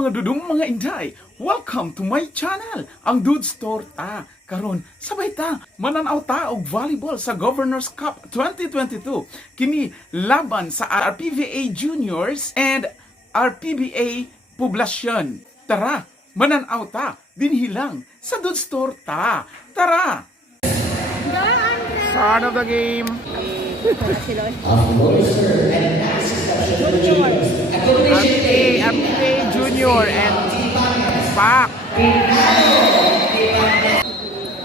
mga dudong mga inday, welcome to my channel, ang Dudes Torta. Karon sabay ta mananaw ta og volleyball sa Governors Cup 2022. Kini laban sa RPBA Juniors and RPBA Poblacion. Tara, mananaw ta dinhi lang sa Dudes Torta. Tara. Start of the game. RPBA Junior and Pak.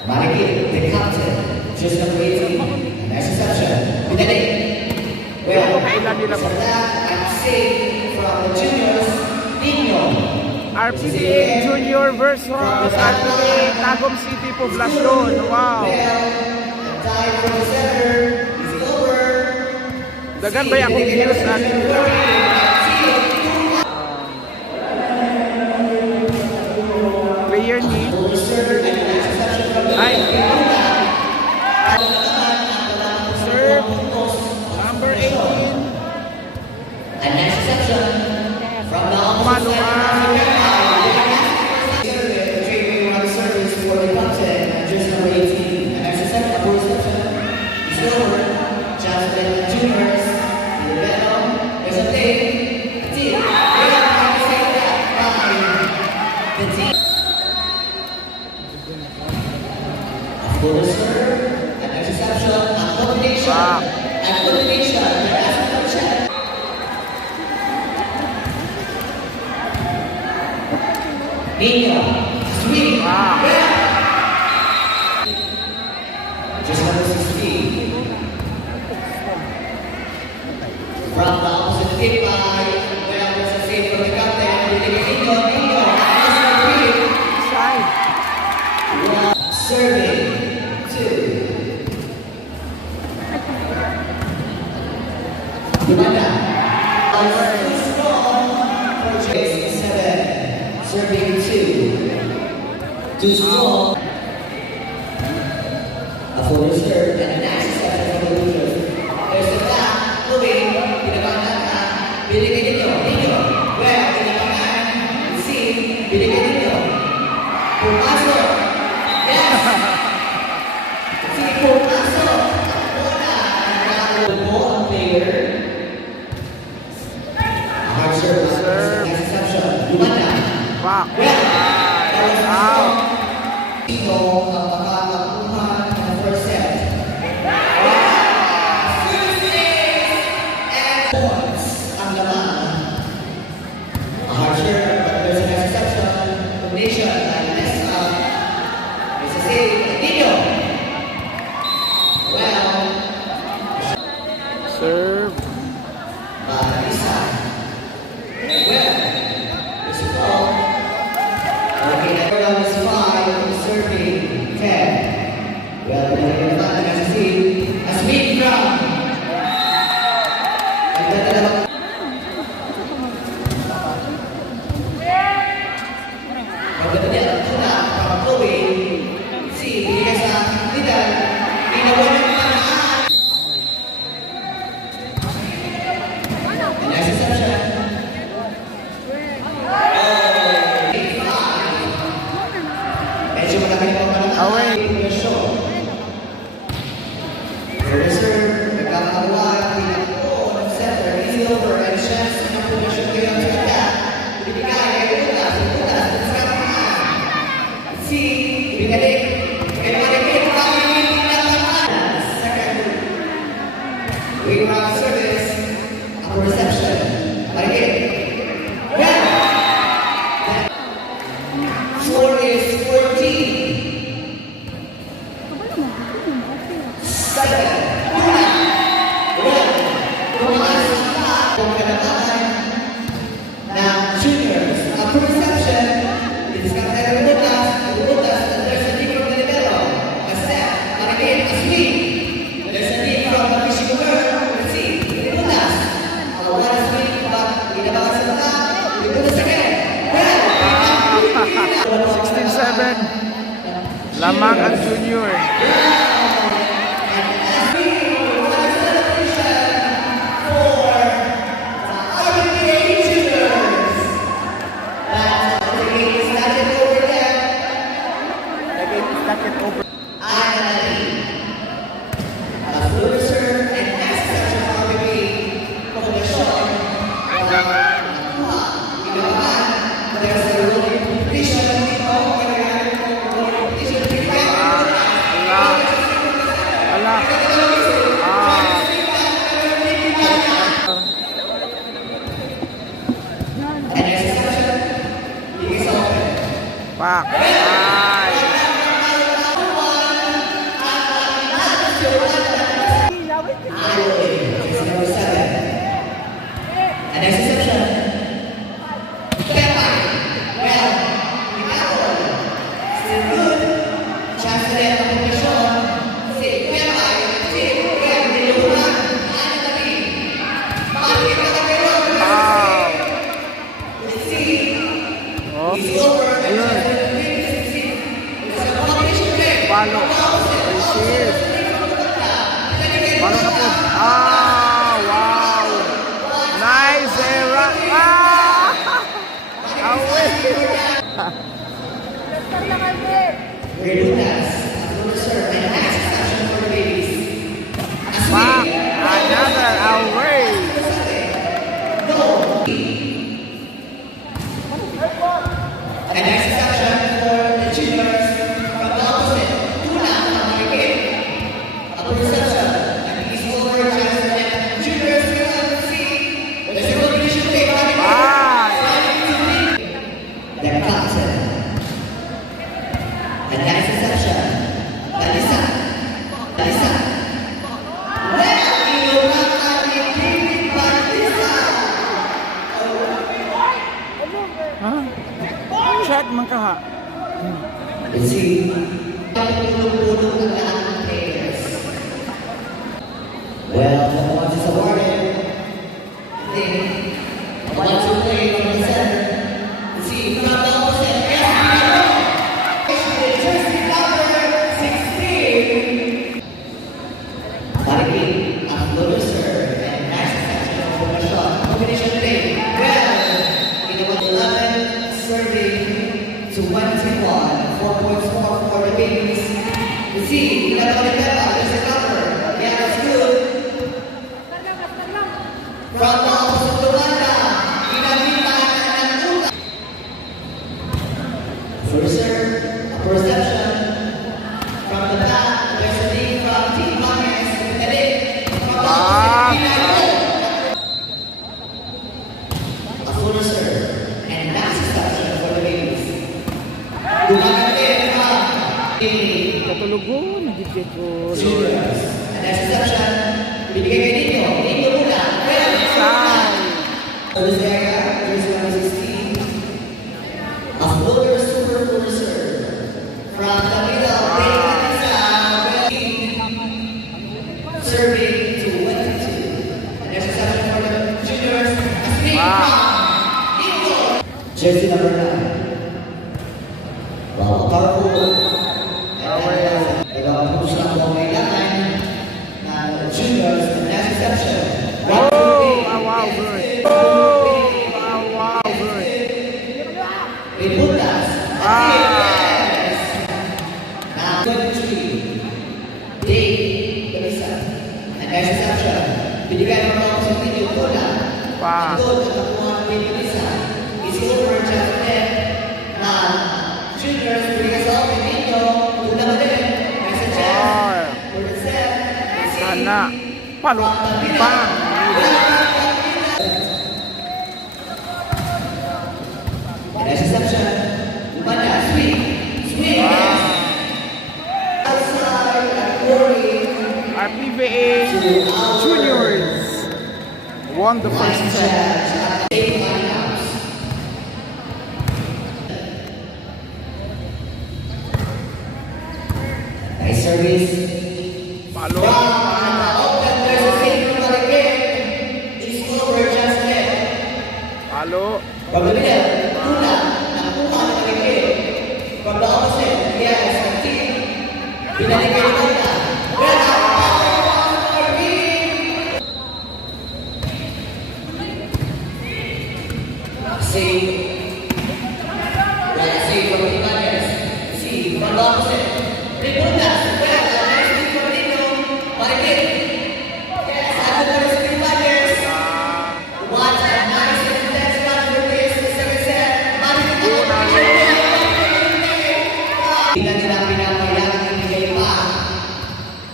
Mariki, the captain, just number 18. Nice reception. With the name. Well, and save from the juniors, Nino. RPBA Junior versus RPBA Tagum City Poblacion. Wow. Time for the center. It's over. Dagan ba akong views natin? Player ni ay serve number 18 And next reception from the Manuel. service for the captain, just number 18. And next reception, is over. Jasmine Juniors, Rivero, there's a play. Team. The team. For the serve, and next reception, and combination. And combination. Nino, sweet. Just number 16. From the opposite tip by, well, there's a save from the captain. Nino, Side. serving, 2. Gimana? Too strong for Jace, 7. Serving, 2. Too strong. A full serve and a nice reception from the losers. There's the back, moving, pinabangan ka, binigay ninyo, well, pinabangan, see, binigay ninyo. Pumasok, yes! See, pumasok, bola, the ball player. Hard serve, nice reception, Lumana. Pak. Out. Ito ang makakakuha ng first set. And points ang laman. A hard serve, but there's a nice reception. Combination by Nessa. It's a save. Nino. Well, Serve. by Lisa. Well, it's a ball. Okay, that is 5, serving 10. Well, we're going to find as Smith from. Pagdating ang tuna, from Chloe, si Lisa Vidal, ginawa ng paraan. And nice reception. Medyo malaki na pang Away. For the serve, nagkakawa, pinako, ng center, easy over, and chance ng position kayo sa kanya. Ibigay, bukas, si, ibigay, kaya maligid, second, wing round service, upper reception, maligid. Well, score is 14. Now, juniors, upper reception, it is got better with us, and there's a need from the middle. A step, and again, a sweep. There's a need from the fishing word. Let's see, with us. One sweep, but inabawas sa mata, with us again. Well, 16-7. Lamang ang junior. for the RPBA Juniors. stack it over. Ala. Pak. Palo. Receive. Palo na po. Wow. Nice, Era. Away. Back. Another away. And next section for the juniors from the opposite. A perception and he's over just and juniors will see the single division take the captain. And next section, Dalisa. Well, you have Check man ka ha. Let's see. Pulong-pulong ang lahat ng players. Well, the one is awarded. I think the one to play from the center. Let's see, from the opposite. Jersey number 16. Pariki, ang lower serve and nice exception for the shot. Combination play. Well, in the 11 serving to 21, 4 points more for the babies. You see, we got the Peppa, there's a cover. Yeah, that's good. From the opposite to Wanda, Inabita and Uta. First serve, a perception. From the back, there's a lead from Team Bangers. And then, from the opposite, a full serve. And that's a section for the babies. Katulugon, gigit ko. Juniors. And next section, binigay kay Nino. Nino muna. So this area, jersey number 16. A floater super full serve. From the middle, serving to 22. And next section for the juniors. Jersey number 9. Wow, powerful. Kung saan po kailangan na juniors na next exception. Wow, good. Wow, good. Rebutas. Yes! Now, 23. Dave, Dalisa. And next exception. Binigay ng mga positive yung bola. Pa. Ito, nakakuha ni Dalisa. Is over just then. Na juniors, binigay sa akin dito. Una mo din. Sana. Palo. Bang. Next exception. Umanda. Sweet. Sweet. Outside at Corey. RPVA Juniors won the first set. Nice service. Palo. Palo. From the middle, Tuna, nakuha ng Maliki. From the opposite, yes, ang team. Binalik kay Tuna. Save. Well, save from the Ibanez. See, from the opposite. Repuntas. Well, nice thing from Nino. Marikit. Yes, after the first three fighters. What a nice and intense match for this. The second set. Marikit. Hindi nila pinapayang ibigay pa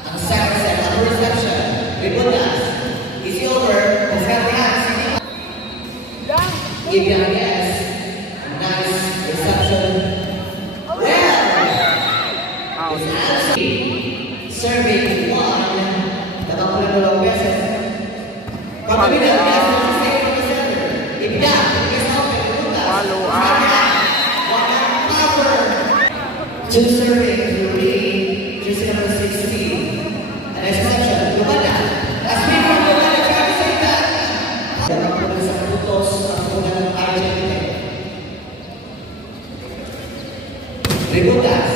ang second set. Ang reception. Repuntas. Easy over. Masarap. Give your yes. Nice reception. Well, it's actually serving one. Nakapulan ng beses. Pagkabilang beses sa second of the center. Ibigay. Ibigay sa open. Follow up. Power. Two serving. Three. Jersey number 16. An exception. Lumana. Last week from Lumana. Try to say that. Nakapulan sa putos. Ang Argentina. Rebutas.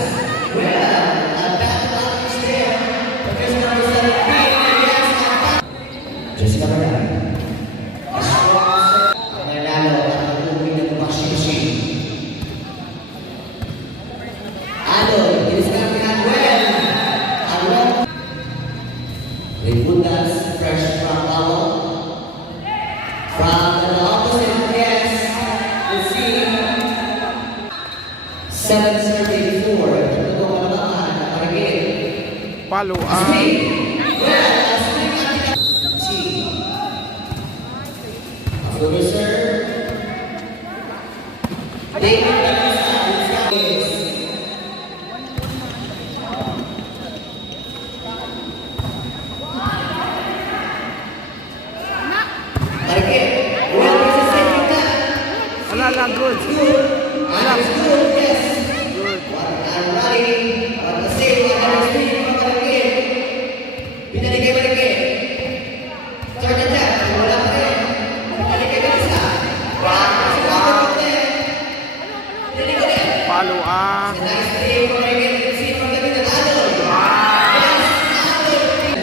Well, a bad luck is there. Professor number 17. Yes, Jessica Maran. A strong set. Nanalo at nag-uwi ng washing machine. Aloy, it is coming out well. Along. Rebutas, fresh from Palo. From the opposite, yes. Let's see. 7:34. Ito ko naman. Marikit. Follow up. Swing. Well, a swing at the T. After the serve. David Batista. Yes. Marikit. Well, it's a second time. Wala lang, good. Good. And it's good, yes. And running on the same speed from Marikit. Pinalik kay Marikit. Third attempt. Wala pa rin. Pinalik kay Batista. Pinalik ulit. Follow up. Nice play from Marikit. You can see from the middle. Aloy. Yes, Aloy.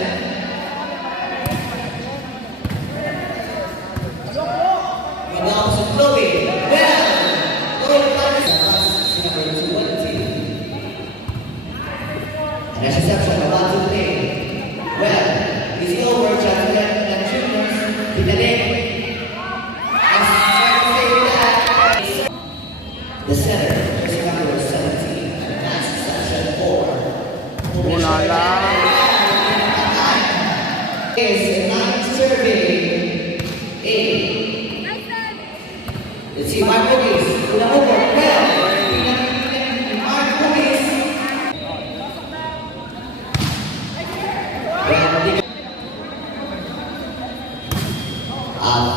From the opposite Chloe. Well, Chloe Paris. Number 20. And a reception of 1-2-3. Well, easy over. Jonathan and Juniors. Pinalik. As trying to say that. The center. Jersey number 17. And nice reception for. Wala lang. Is 9 serving. 8. Let's see, Mark Boogies. Una over. Well, Mark Boogies.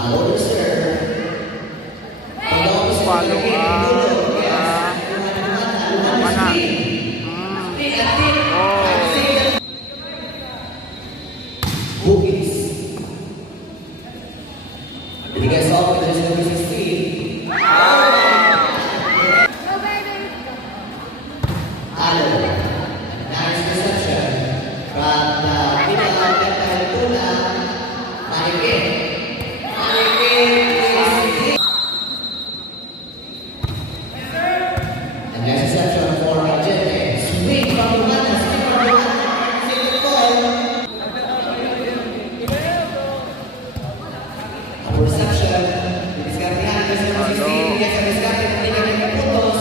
Order serve. Follow up. Mana. Boogies. Binigay sa open, jersey number 16. Alo. Nice reception from the middle of the Tuna. Marikit. Marikit. And nice reception for Argente. Swing from Lumana. Swing from Lumana. Second ball. A reception. Diniskartehan. Jersey number 16. Yes, ang diskarte. Binigay ng putos.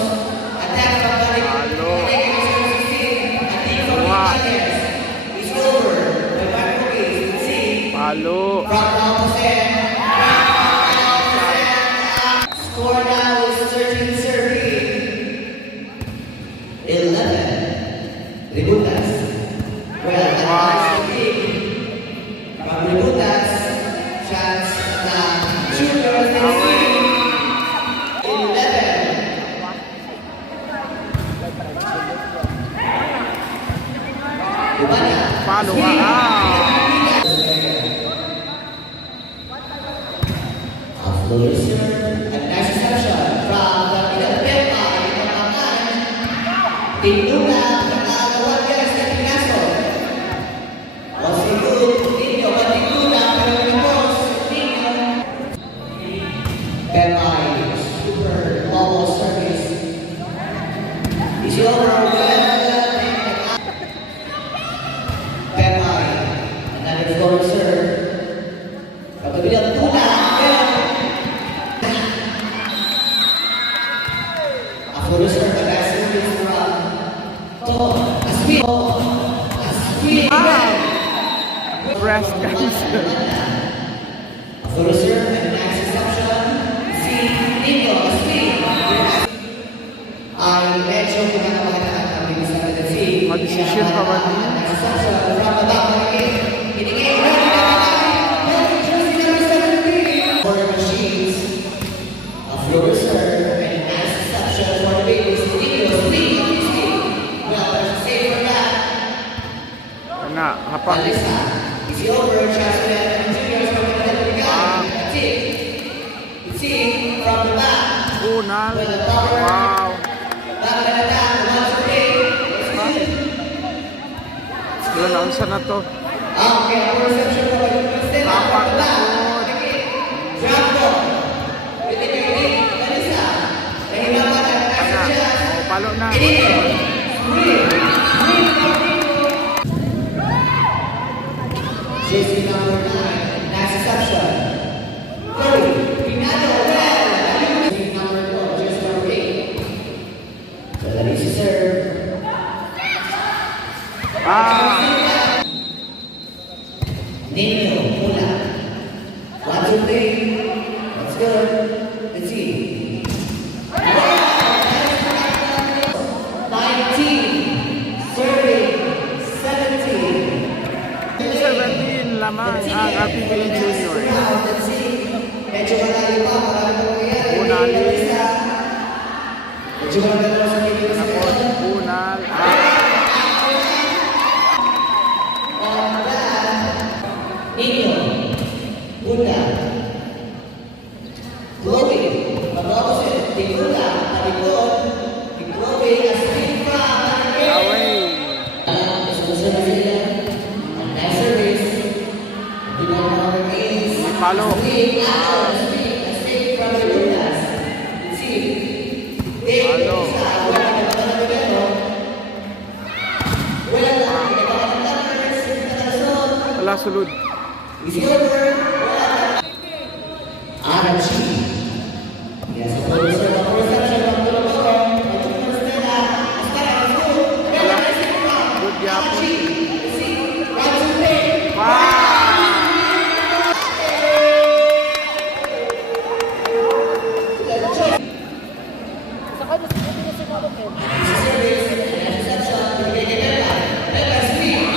Attack from Marikit. It's over. The back cookies. Let's see. Follow. From the opposite. Score now is 13 serving. 11. Rebutas. Well, nice lead. From Rebutas. Chance na Juniors. Let's see. 11. Lumana. Follow up. Loser, a nice reception from the middle Pepa in Pamangan. Tinuna, nakagawa guys na Picasso. Was a good Nino, but Tinuna, pero pinapos, Nino. Pepa, super almost service. Is over well. Breast cancer. For reserve and max reception, si Nico Sweet. Ay medyo pinakawalan ang bisa na si Mag-decision pa ba niya? max reception from the back of the game. Binigay for the machines of your reserve and max reception for the babies. Nico Sweet. Well, there's a save for that. Nga, hapak. Alisa, is over. Chasman and juniors from the middle of the guy. That's it. It's in from the back. Unal. With the power. Wow. Back and attack. Once a day. Yun, naunsa na to. Okay, our reception for the Christina from Hapak the na back. po. Drop ball. With the technique. Alisa. Nahilapan ang Nga, next chance. palo na. JC number 9, next reception. Cody, Pinado, well. JC number 4, just number 8. So that is a serve. Ah, Nino, Mula. 1, 2, 3. That's good. Let's see. 19, 30, 17. 17 lamang ang RPBA Junior. Let's see. Medyo malayo pa. Marami pa mangyayari. Unal. Medyo maganda sa video sa Tapos, Unal. Nino, Bunda, Chloe, mag-opposite, Tigula, talikod, Chloe, asking pa, Away. Susunod na sila, ang next service, Pinaka remains, Palo. asking from the Bundas, let's see, Dave, Palo. sa wala na ba na gobierno, wala na, pinaka numbers, pinaka Wala sulod. is over. RG. Yes, a full reserve of reception from the Loro. Stella. Stella, let's go. Bella, let's go. Good yapon. Let's see. Right to play. Wow! Service and reception. Bigay kay Bella. Bella, sweet.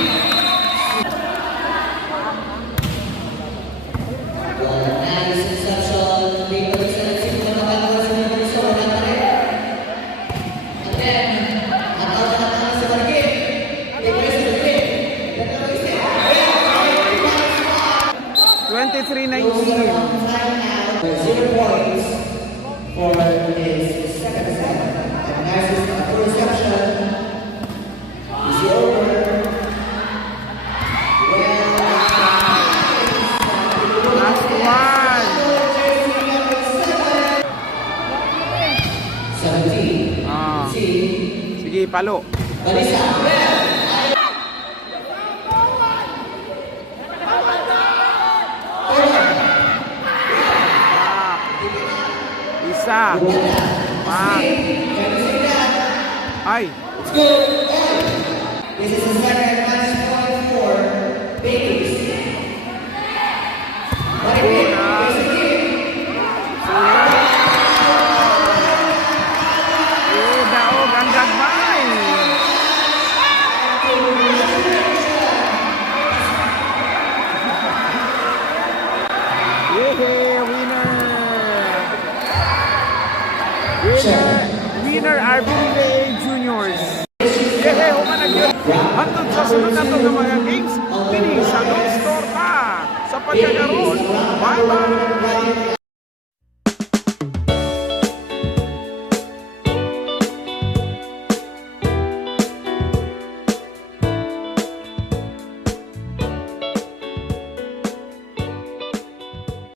Nice reception. Dito sa nagsip na naman sa mga puso. Wala pa rin. And then, natawag na sa Marikit. Dito sa Marikit. Dito sa Marikit. 23-19. 0 points for his second set. And nice reception. Is over. Last one. 17. Ah. See. Sige, palo. Balisa. Isa. Ah. Ay. Let's go. This is the second match point for babies. Marikit. Eh, daog ang gagmay. Yehey, winner. Winner RBBA Juniors. Yehey, humanag yun. Hantod sa sunod na ito ng mga games, pini sa Lone Store pa. Sa pagkakaroon. Bye-bye!